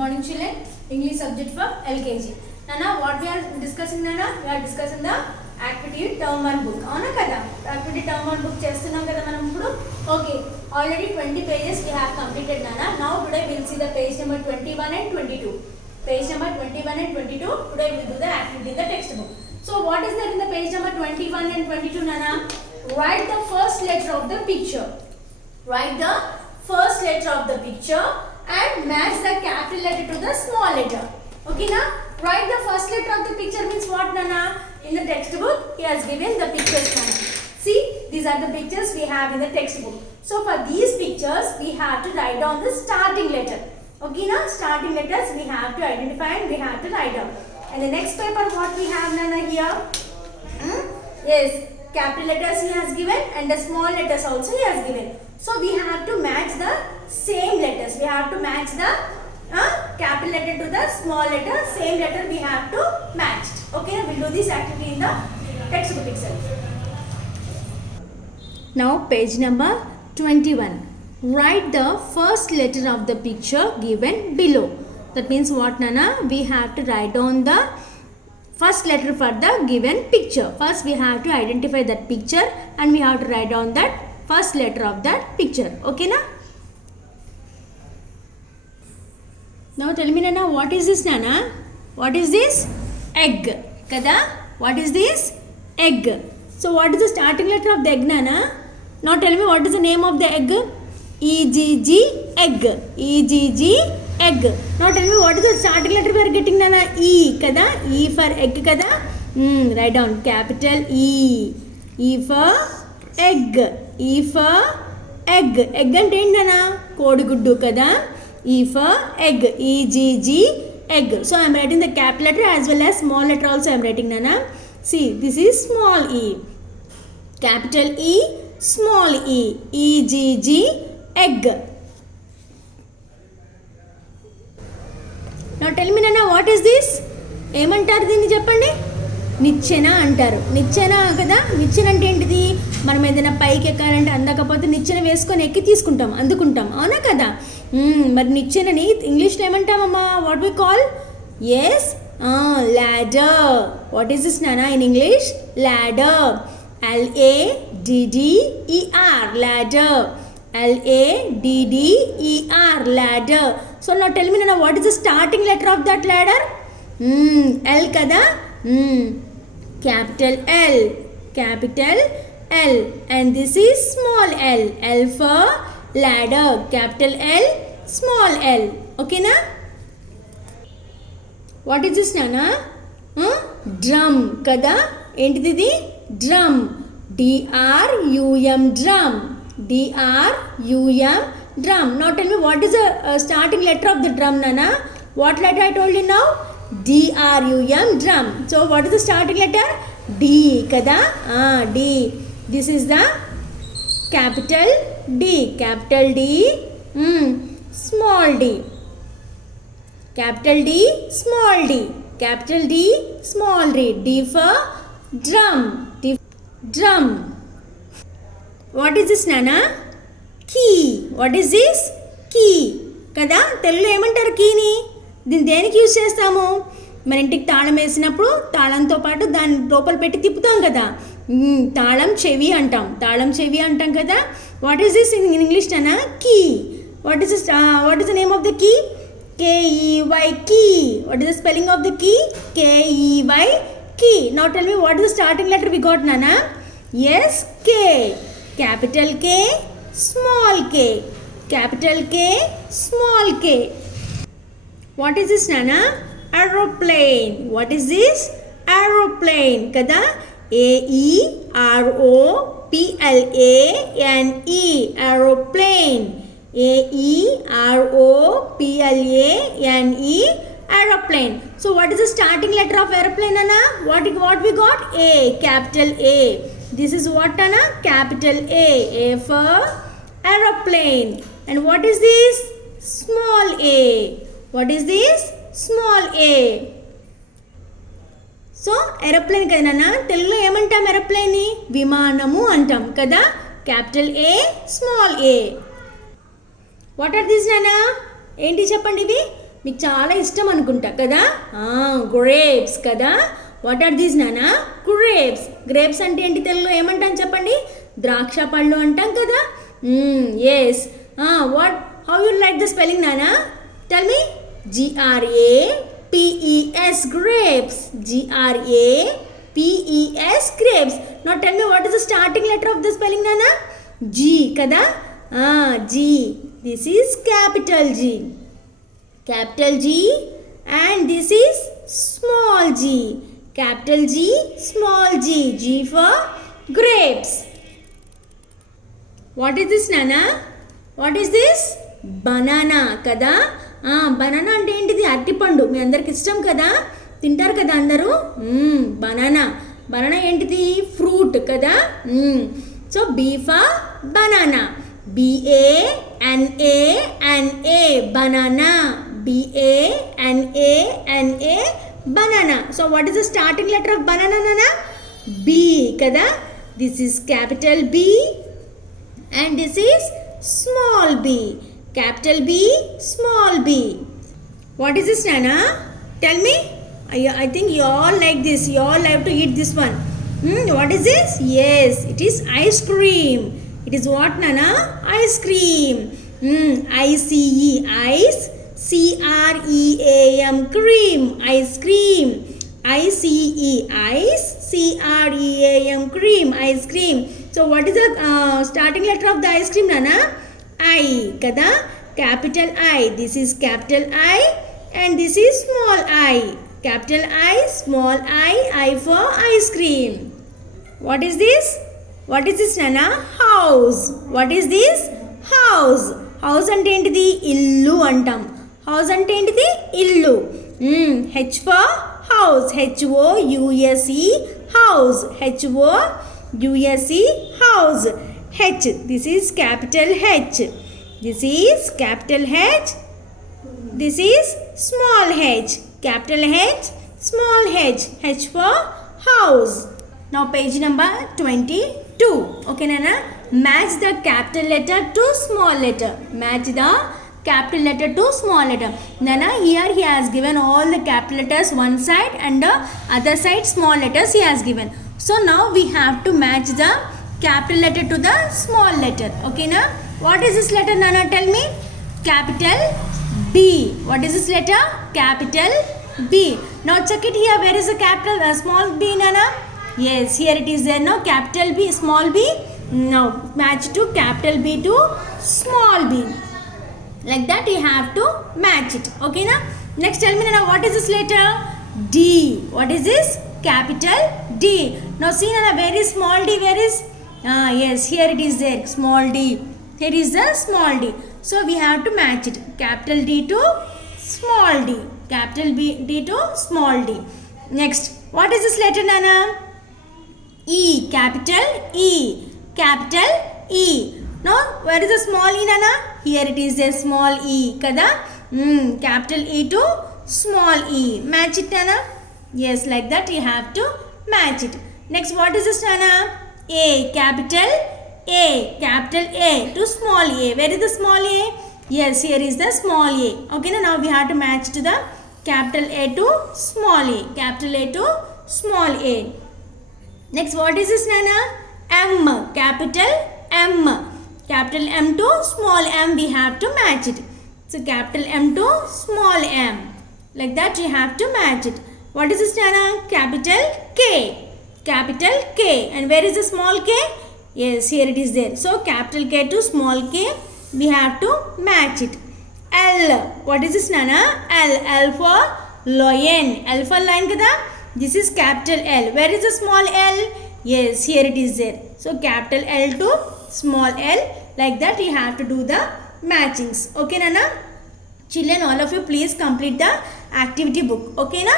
morning children. English subject for LKG. Nana, what we are discussing, Nana? We are discussing the activity term 1 book. Avuna kada? Activity term 1 book chestunnam kada manam ippudu. Okay. Already 20 pages we have completed, Nana. Now today we will see the page number 21 and 22. Page number 21 and 22. Today we will do the activity in the textbook. So what is there in the page number 21 and 22, Nana? Write the first letter of the picture. Write the first letter of the picture and match the capital letter to the small letter. Okay, na? Write the first letter of the picture means what, Nana? In the textbook, he has given the pictures, Nana. See, these are the pictures we have in the textbook. So for these pictures, we have to write down the starting letter. Okay, na? Starting letters we have to identify and we have to write down. And the next paper, what we have, Nana, here? Yes, capital letters he has given and the small letters also he has given. So we have to match the same letters. We have to match the capital letter to the small letter. Same letter we have to match. Okay, we'll do this activity in the textbook itself. Now page number 21. Write the first letter of the picture given below. That means what, Nana? We have to write down the first letter for the given picture. First we have to identify that picture and we have to write down that first letter of that picture. Okay, na? Now tell me, Nana, what is this, Nana? What is this? Egg. Kada? What is this? Egg. So what is the starting letter of the egg, Nana? Now tell me what is the name of the egg? E-G-G, egg. E-G-G, egg. Now tell me what is the starting letter we are getting, Nana? E. Kada? E for egg, kada? Write down capital E. E for egg. E for egg. Egg and Nana? Koduguddu kada? E for egg. E-G-G, egg. So I am writing the capital letter as well as small letter also I am writing, Nana. See, this is small e. Capital E, small e. E-G-G, egg. Now tell me, Nana, what is this? ఏమంటారు దీన్ని చెప్పండి? నిచ్చెన అంటారు. నిచ్చెన కదా? నిచ్చెన అంటే ఏంటిది? మనం ఏదైనా పైకి ఎక్కాలంటే అందకపోతే నిచ్చెన వేసుకొని ఎక్కి తీసుకుంటాం, అందుకుంటాం, అవునా కదా? మరి నిచ్చెనని ఇంగ్లీష్లో ఏమంటామమ్మా? What we call? Yes, ladder. What is this, Nana, in English? Ladder. L-A-D-D-E-R, ladder. L-A-D-D-E-R, ladder. So now tell me, Nana, what is the starting letter of that ladder? L kada? Capital L. Capital L. And this is small l. L for ladder. Capital L, small l. Okay, na? What is this, Nana? Drum kada? Entididi? Drum. D-R-U-M, drum. D-R-U-M, drum. Now tell me what is the starting letter of the drum, Nana? What letter I told you now? D-R-U-M, drum. So what is the starting letter? D, kada? D. This is the capital D. Capital D, small d. Capital D, small d. Capital D, small d. D for drum. D, drum. What is this, Nana? Key. What is this? Key. కదా? తెలుగులో ఏమంటారు కీని? దీన్ని దేనికి use చేస్తాము? మన ఇంటికి తాళం వేసినప్పుడు తాళంతో పాటు దాన్ని లోపల పెట్టి తిప్పుతాం కదా, తాళం చెవి అంటాం. తాళం చెవి అంటాం కదా. What is this in English, Nana? Key. What is the name of the key? K-E-Y, key. What is the spelling of the key? K-E-Y, key. Now tell me what is the starting letter we got, Nana? Yes, K. Capital K, small k. Capital K, small k. What is this, Nana? Aeroplane. What is this? Aeroplane. Kada? A-E-R-O-P-L-A-N-E. Aeroplane. A-E-R-O-P-L-A-N-E. Aeroplane. So what is the starting letter of aeroplane, Nana? What we got? A. Capital A. This is what, Nana? Capital A. A for aeroplane. And what is this? Small a. What is this? Small a. So aeroplane kada, Nana? Telugulo emantam aeroplane ni? Vimanamu antam kada? Capital A, small a. What are these, Nana? ఏంటి చెప్పండి ఇవి? మీకు చాలా ఇష్టం అనుకుంటా కదా. Grapes కదా. What are these నానా? గ్రేప్స్. గ్రేప్స్ అంటే ఏంటి తెలుగులో ఏమంటాం చెప్పండి? ద్రాక్ష పళ్ళు అంటాం కదా. Yes. What how you like the spelling నానా? Tell me. GRAPES grapes. GRAPES grapes. Now tell me what is the starting letter of the spelling nana? G kada. G. This is capital G. Capital G. And this is small g. Capital G, small g. G for grapes. What is this nana? What is this? Banana kada. Banana అంటే ఏంటిది? అరటిపండు. మీ అందరికి ఇష్టం కదా, తింటారు కదా అందరూ. Banana. Banana ఏంటిది? ఫ్రూట్ కదా. So B for banana. BANANA banana. BANANA banana. So what is the starting letter of banana nana? B kada. This is capital B and this is small b. Capital B, small b. What is this nana? Tell me. I think you all like this. You all have to eat this one. What is this? Yes, it is ice cream. It is what nana? Ice cream. ICE, ice. CREAM, cream. Ice cream. ICE, ice. CREAM, cream. Ice cream. So what is the starting letter of the ice cream nana? I kada. Capital I. This is capital I and this is small I. Capital I, small I for ice cream. What is this? What is this nana? House. What is this? House. House ante entidi? Illu antam. House ante entidi? Illu. H for house. HOUSE, house. HOUSE, house. H. This is capital H. This is capital H. This is small h. Capital H, small h. H for house. Now page number 22. Okay nana? Match the capital letter to small letter. Match the capital letter to small letter. Nana, here he has given all the capital letters one side and the other side small letters he has given. So now we have to match the capital letter to the small letter. Okay na? What is this letter nana? Tell me. Capital B. What is this letter? Capital B. Now check it here. Where is the capital small b nana? Yes, here it is there. No, capital B, small b. Now match to capital B to small b. Like that you have to match it. Okay na? Next tell me nana, what is this letter? D. What is this? Capital D. Now see nana, where is small d? Where is? Yes, here it is there. Small d. Here is the small d. So we have to match it. Capital D to small d. Capital D to small d. Next, what is this letter nana? E. Capital E. Capital E. Now where is the small e nana? Here it is a small e kada. Capital E to small e. Match it nana. Yes, like that you have to match it. Next, what is this nana? A. Capital A. Capital A to small a. Where is the small a? Yes, here is the small a. Okay, now we have to match to the capital A to small a. Capital A to small a. Next, what is this nana? M. Capital M. Capital M to small m. We have to match it. So capital M to small m. Like that you have to match it. What is this nana? Capital K. Capital K. And where is the small k? Yes, here it is there. So capital K to small k, we have to match it. L. What is this nana? L. L for lion. L for lion kada. This is capital L. Where is the small l? Yes, here it is there. So capital L to small l. Like that you have to do the matchings. Okay nana? Children, all of you please complete the activity book. Okay na?